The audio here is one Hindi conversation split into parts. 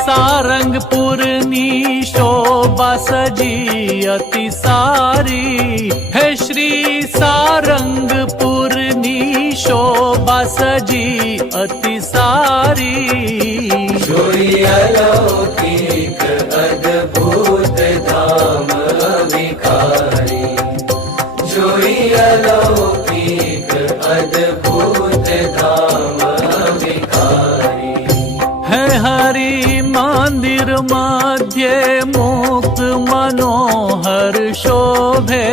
सारंगपुरनी शोभा सजी अति सारी है। श्री सारंगपुरनी शोभा सजी अति सारी। जोई अलौकिक अद्भुत धाम विकारी। जोई अलौकिक अद्भुत धाम विकारी। है हरि मंदिर मध्य मुक्त मनोहर शोभे।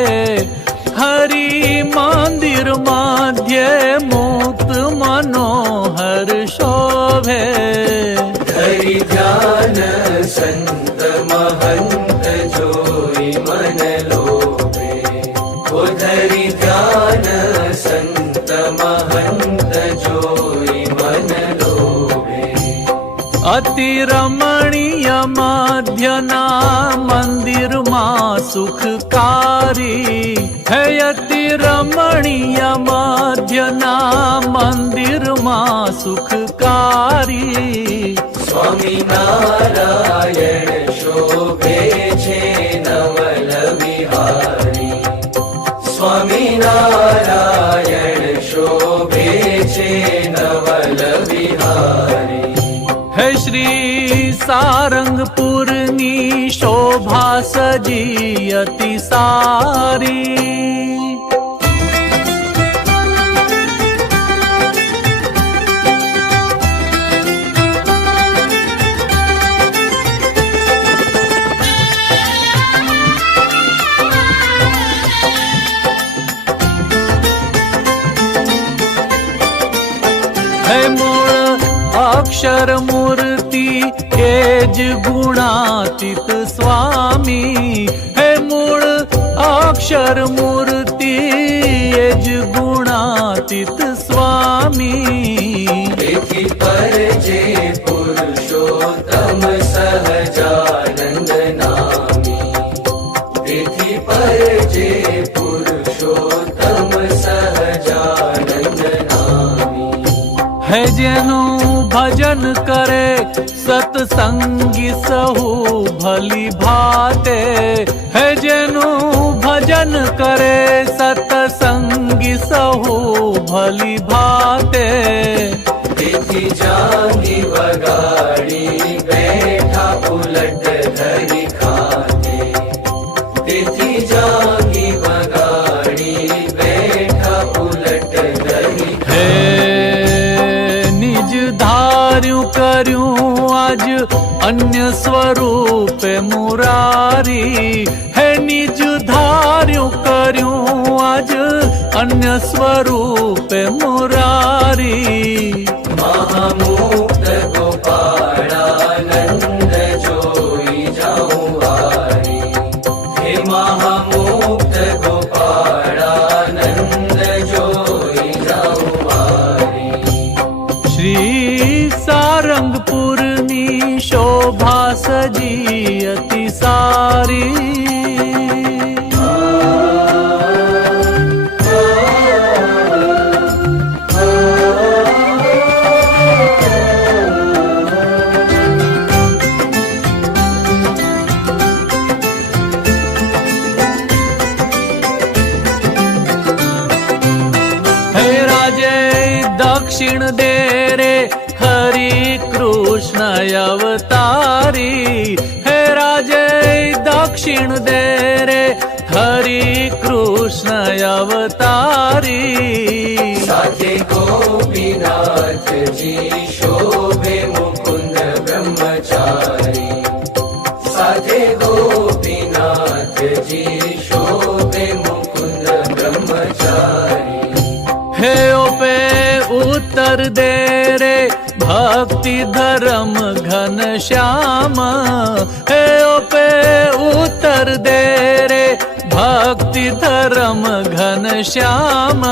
हरि मंदिर मध्य मुक्त मनोहर शोभे। धरि ध्यान संत महंत जोई मन लोभे। ओ धरि ध्यान संत महंत जोई मन लोभे। अति रमणीय मध्यना मंदिर मां सुखकारी है। अति रमणीय मध्यना मंदिर मां सुखकारी। स्वामी नारायण शोभे छे नवल विहारी। स्वामी नारायण शोभे छे नवल विहारी। है श्री सारंगपुरनी शोभा सजी अति सारी। है मूल अक्षर मूर्ति एज गुणातीत स्वामी। है मूल अक्षर मूर्ति एज गुणातीत स्वामी। देखी पर जे पुरुषोत्तम सहजानंद नामी। देखी पर जे पुरुषोत्तम सहजानंद नामी। है जेनु भजन करे सतसंगी सहु भली भाते। है जेनु भजन करे सतसंगी सहु भली भाते। देखी जानी वगाड़ी बैठा उलट धरी खाते। देखी जानी वगाड़ी बैठा उलट धरी धार्यु कर्यूं आज अन्य स्वरूप मुरारी। है निज धार्यु कर्यूं आज अन्य स्वरूप मुरारी। महामुक्त गोपालानंद जोई जाऊं हारी। हे महामुक्त गोपालानंद जोई जाऊं हारी। श्री सारंगपुरनी शोभा सजी अति सारी। हे राजे दक्षिण दे रे हरि कृष्ण अवतारी। हे राजे दक्षिण दे रे हरि कृष्ण अवतारी। साथे गोपीनाथ जी शोभे मुकुंद ब्रह्मचारी। साथे गोपीनाथ जी शोभे मुकुंद ब्रह्मचारी। उत्तर दे रे भक्ति धर्म घन श्याम हे ओ पे उत्तर दे रे भक्ति धर्म घन श्याम।